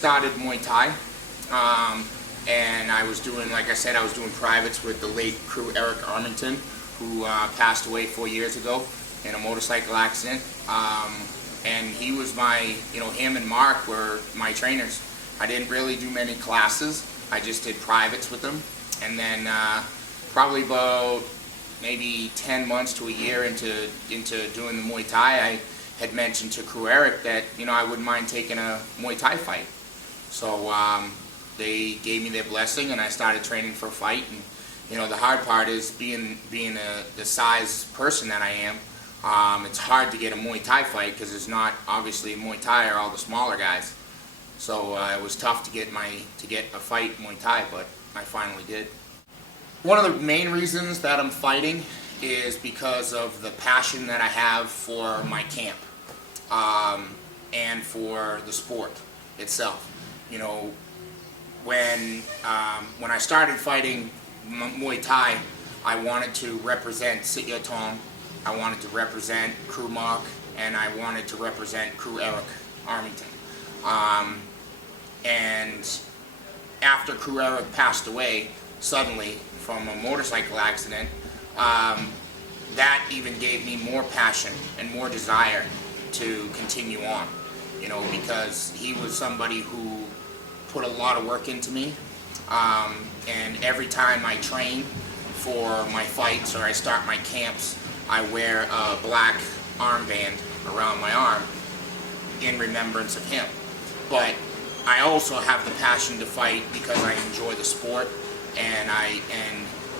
Started Muay Thai, and I was doing, like I said, I was doing privates with the late crew Eric Armington, who passed away 4 years ago in a motorcycle accident. And he was my, him and Mark were my trainers. I didn't really do many classes. I just did privates with them. And then probably about maybe 10 months to a year into doing the Muay Thai, I had mentioned to crew Eric that, I wouldn't mind taking a Muay Thai fight. So they gave me their blessing, and I started training for a fight. And the hard part is being the size person that I am. It's hard to get a Muay Thai fight because it's not obviously Muay Thai are all the smaller guys. So it was tough to get a fight Muay Thai, but I finally did. One of the main reasons that I'm fighting is because of the passion that I have for my camp and for the sport itself. When I started fighting Muay Thai, I wanted to represent Sityodtong, I wanted to represent crew Mark, and I wanted to represent crew Eric Armington. And after crew Eric passed away suddenly from a motorcycle accident, that even gave me more passion and more desire to continue on, because he was somebody who put a lot of work into me, and every time I train for my fights or I start my camps, I wear a black armband around my arm in remembrance of him. But I also have the passion to fight because I enjoy the sport, and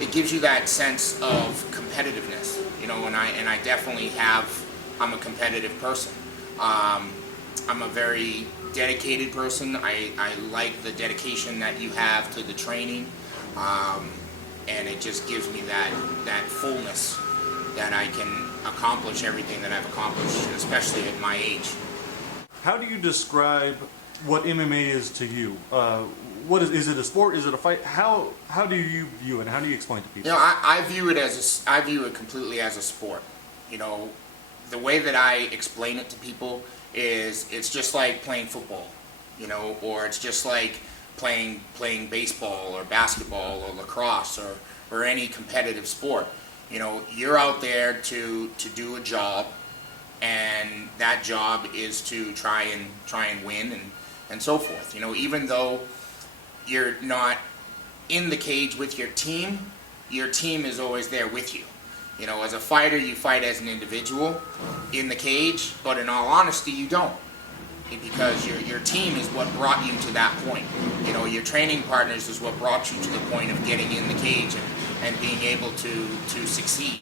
it gives you that sense of competitiveness, and I definitely have. I'm a competitive person. I'm a very dedicated person. I like the dedication that you have to the training, and it just gives me that fullness that I can accomplish everything that I've accomplished, especially at my age. How do you describe what MMA is to you? What is it a sport? Is it a fight? How do you view it? How do you explain it to people? I view it completely as a sport. The way that I explain it to people is it's just like playing football, or it's just like playing baseball or basketball or lacrosse or any competitive sport. You're out there to do a job, and that job is to try and win and so forth. Even though you're not in the cage with your team is always there with you. As a fighter, you fight as an individual in the cage, but in all honesty, you don't. Because your team is what brought you to that point. Your training partners is what brought you to the point of getting in the cage and being able to succeed.